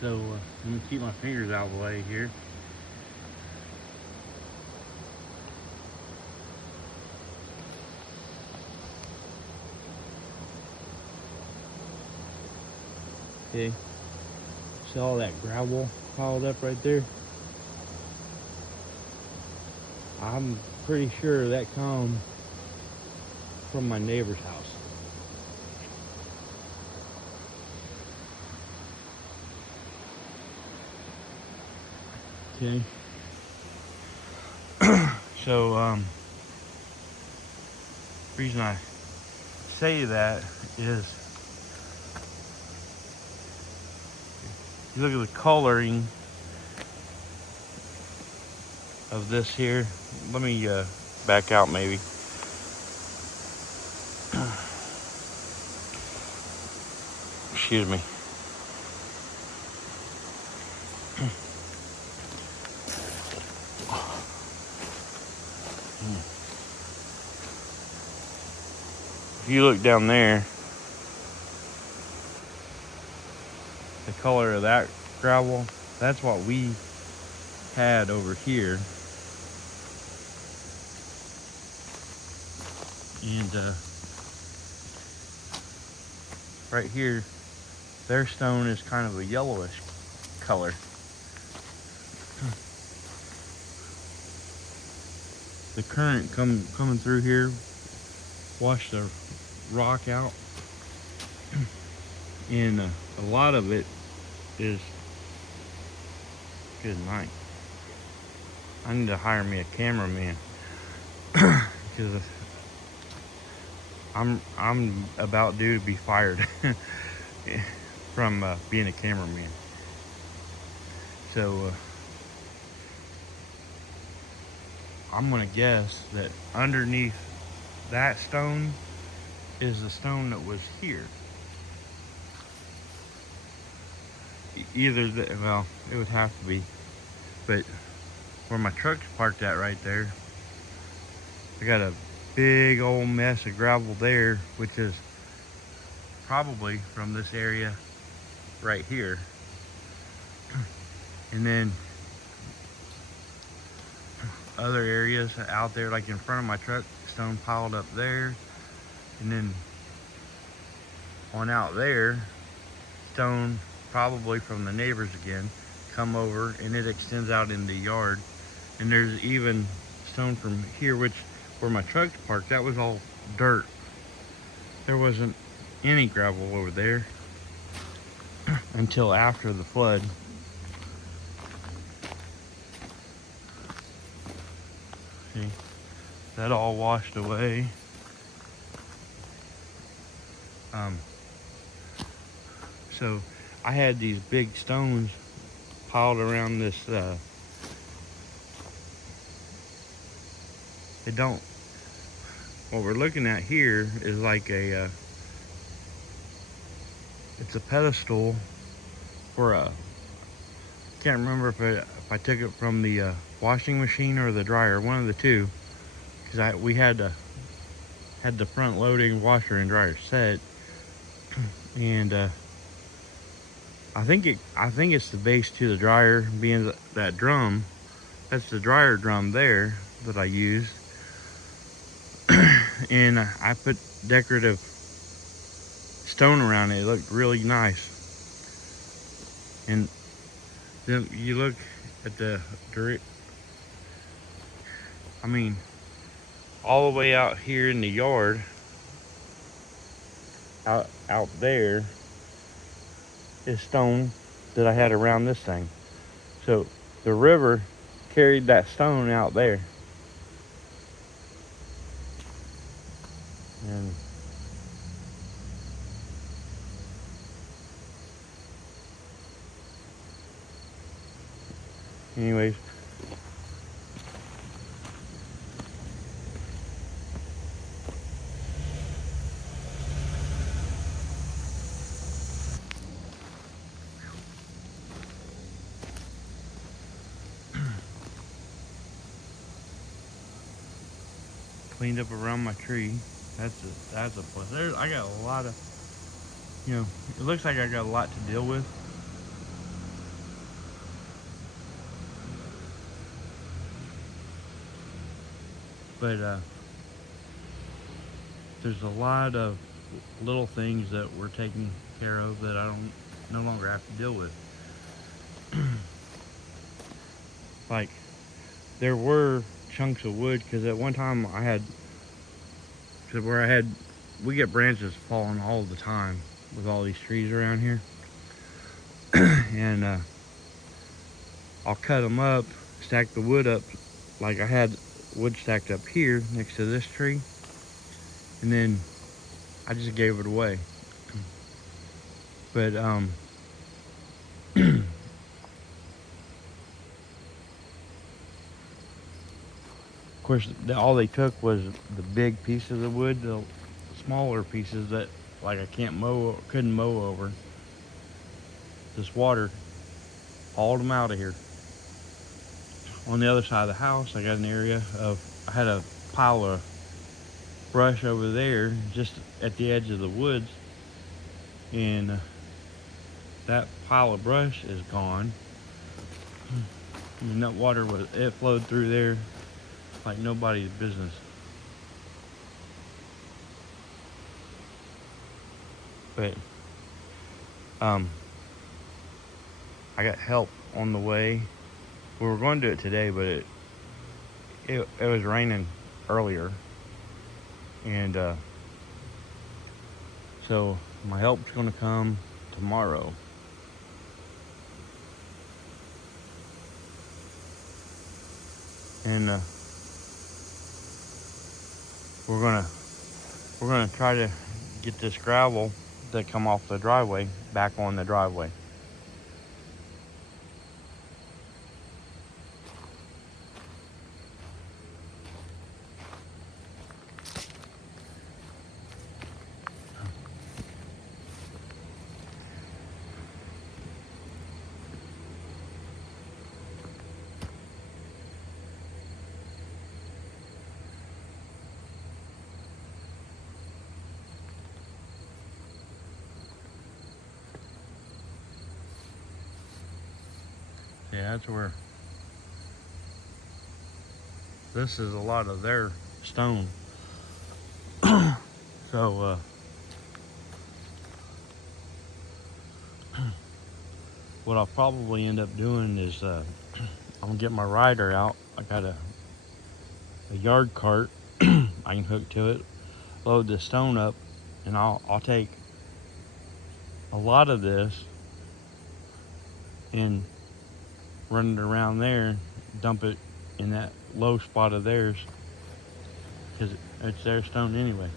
So let me keep my fingers out of the way here. Okay, see all that gravel piled up right there? I'm pretty sure that comes from my neighbor's house. Okay. So reason I say that is, you look at the coloring of this here. Let me back out maybe. Excuse me. If you look down there, the color of that gravel, that's what we had over here. And right here, their stone is kind of a yellowish color. The current coming through here washed the rock out, and a lot of it is good night. I need to hire me a cameraman because I'm about due to be fired from being a cameraman. So I'm gonna guess that underneath that stone is the stone that was here. Either that, well, it would have to be, but where my truck's parked at right there, I got a big old mess of gravel there, which is probably from this area right here. And then other areas out there, like in front of my truck, stone piled up there. And then on out there, stone probably from the neighbors again, come over, and it extends out in the yard. And there's even stone from here, which where my truck's parked, that was all dirt. There wasn't any gravel over there until after the flood. See, that all washed away. So I had these big stones piled around this. They don't. What we're looking at here is like a. It's a pedestal for a. Can't remember if I took it from the washing machine or the dryer, one of the two, because we had the front loading washer and dryer set, and I think it's the base to the dryer, being that drum. That's the dryer drum there that I used, and I put decorative stone around it. It looked really nice. And then you look at the, I mean, all the way out here in the yard, out there is stone that I had around this thing. So the river carried that stone out there. And anyways, cleaned up around my tree. That's a plus. I got a lot of, it looks like I got a lot to deal with. But there's a lot of little things that we're taking care of that I don't no longer have to deal with. Like, there were chunks of wood, because at one time I had to where we get branches falling all the time with all these trees around here. And I'll cut them up, stack the wood up, like I had wood stacked up here next to this tree, and then I just gave it away. But of course, all they took was the big pieces of wood. The smaller pieces that, like, I couldn't mow over. This water hauled them out of here. On the other side of the house, I got an area I had a pile of brush over there just at the edge of the woods, and that pile of brush is gone. And that water it flowed through there like nobody's business. But I got help on the way. We were going to do it today, but it was raining earlier, and so my help's going to come tomorrow. And we're gonna try to get this gravel that come off the driveway back on the driveway. Yeah, that's where this is a lot of their stone. So what I'll probably end up doing is I'm gonna get my rider out. I got a yard cart I can hook to it, load the stone up, and I'll take a lot of this and run it around there, dump it in that low spot of theirs, because it's their stone anyway.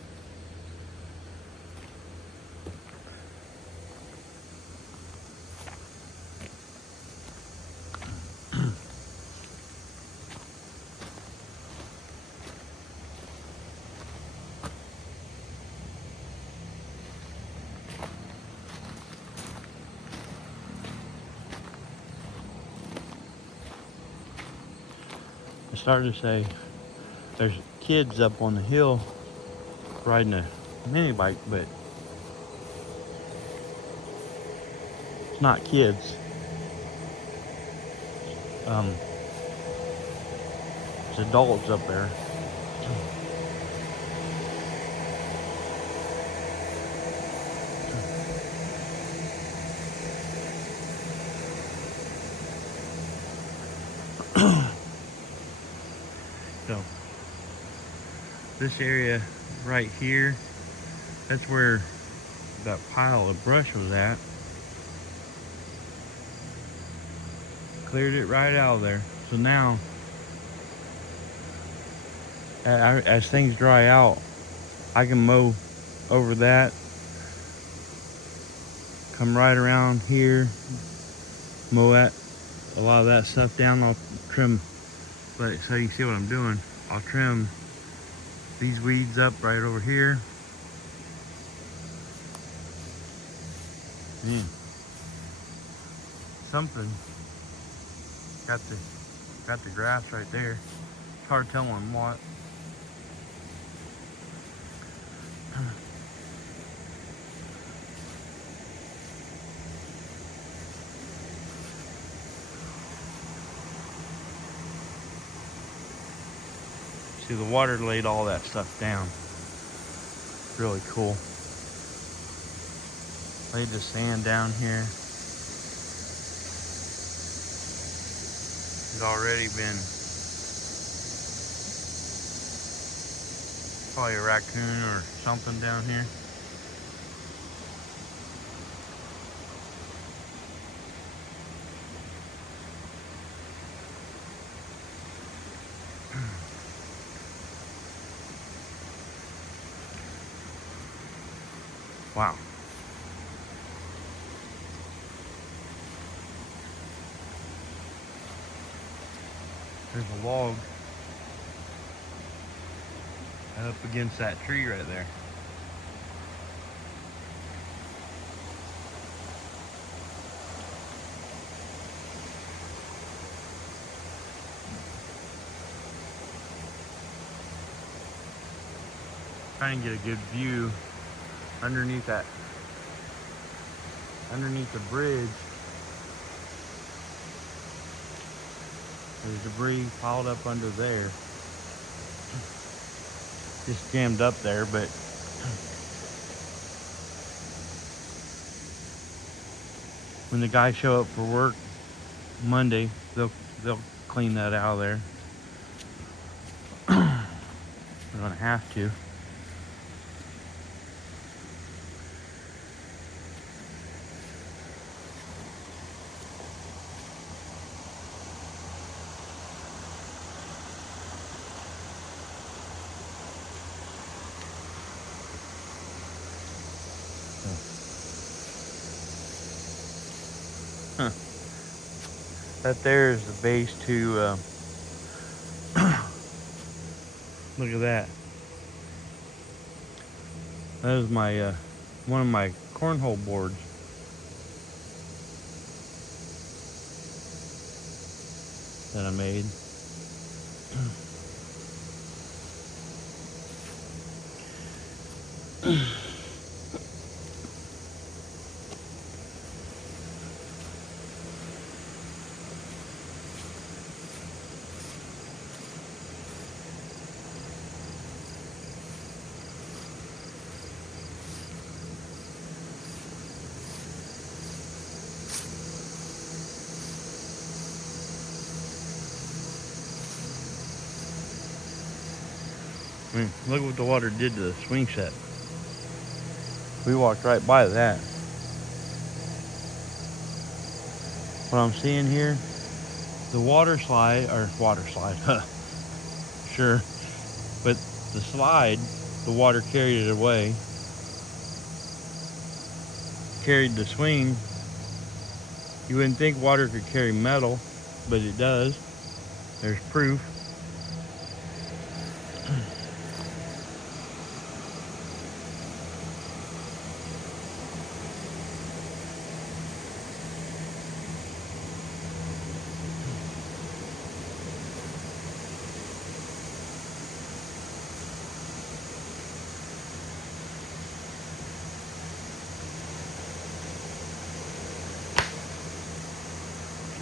I started to say there's kids up on the hill riding a mini bike, but it's not kids. It's adults up there. So this area right here, that's where that pile of brush was at. Cleared it right out of there. So now, as things dry out, I can mow over that, come right around here, mow a lot of that stuff down. I'll trim, but so you can see what I'm doing. I'll trim these weeds up right over here. Man, something got the grass right there. It's hard telling what. See, the water laid all that stuff down. Really cool. Laid the sand down here. It's already been probably a raccoon or something down here. Wow. There's a log up against that tree right there. Trying to get a good view underneath the bridge. There's debris piled up under there. Just jammed up there, but when the guys show up for work Monday, they'll clean that out of there. They're gonna have to. Huh. That there is the base to, look at that. That is my, one of my cornhole boards. That I made. I mean, look what the water did to the swing set. We walked right by that. What I'm seeing here, the water slide, sure, but the slide, the water carried it away, carried the swing. You wouldn't think water could carry metal, but it does. There's proof.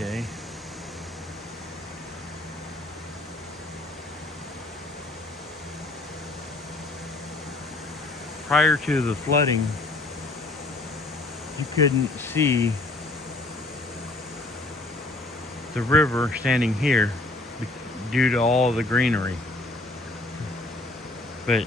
Okay. Prior to the flooding, you couldn't see the river standing here due to all the greenery. But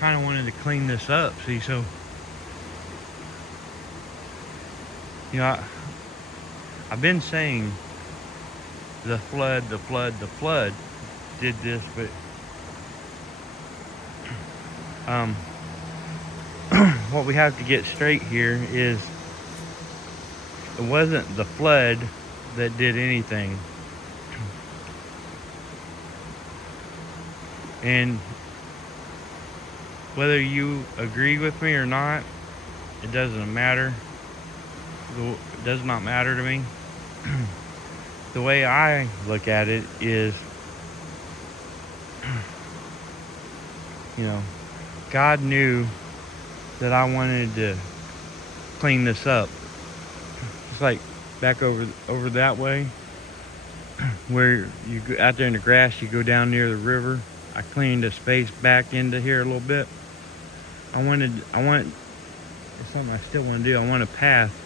kind of wanted to clean this up, see, so you know, I've been saying the flood did this, but what we have to get straight here is it wasn't the flood that did anything. And whether you agree with me or not, it doesn't matter. It does not matter to me. The way I look at it is, you know, God knew that I wanted to clean this up. It's like back over that way, where you go out there in the grass, you go down near the river. I cleaned the space back into here a little bit. I want, it's something I still want to do. I want a path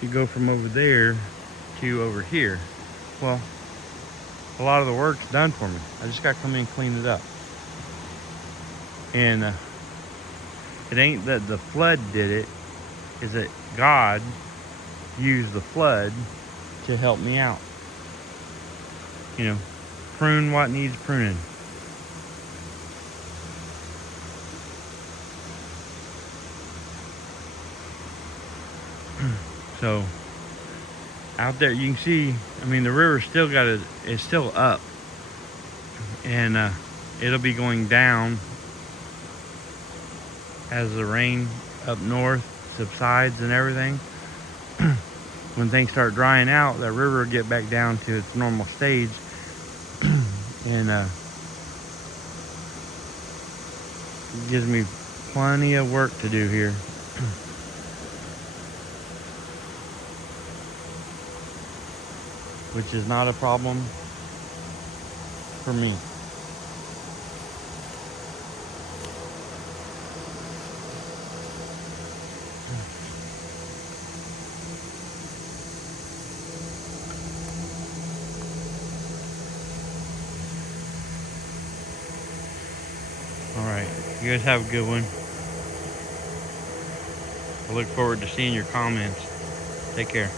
to go from over there to over here. Well, a lot of the work's done for me. I just got to come in and clean it up. And it ain't that the flood did it, is that God used the flood to help me out. You know, prune what needs pruning. So out there you can see, I mean, the river still it's still up, and it'll be going down as the rain up north subsides and everything. When things start drying out, that river will get back down to its normal stage. And it gives me plenty of work to do here. Which is not a problem for me. Alright, you guys have a good one. I look forward to seeing your comments. Take care.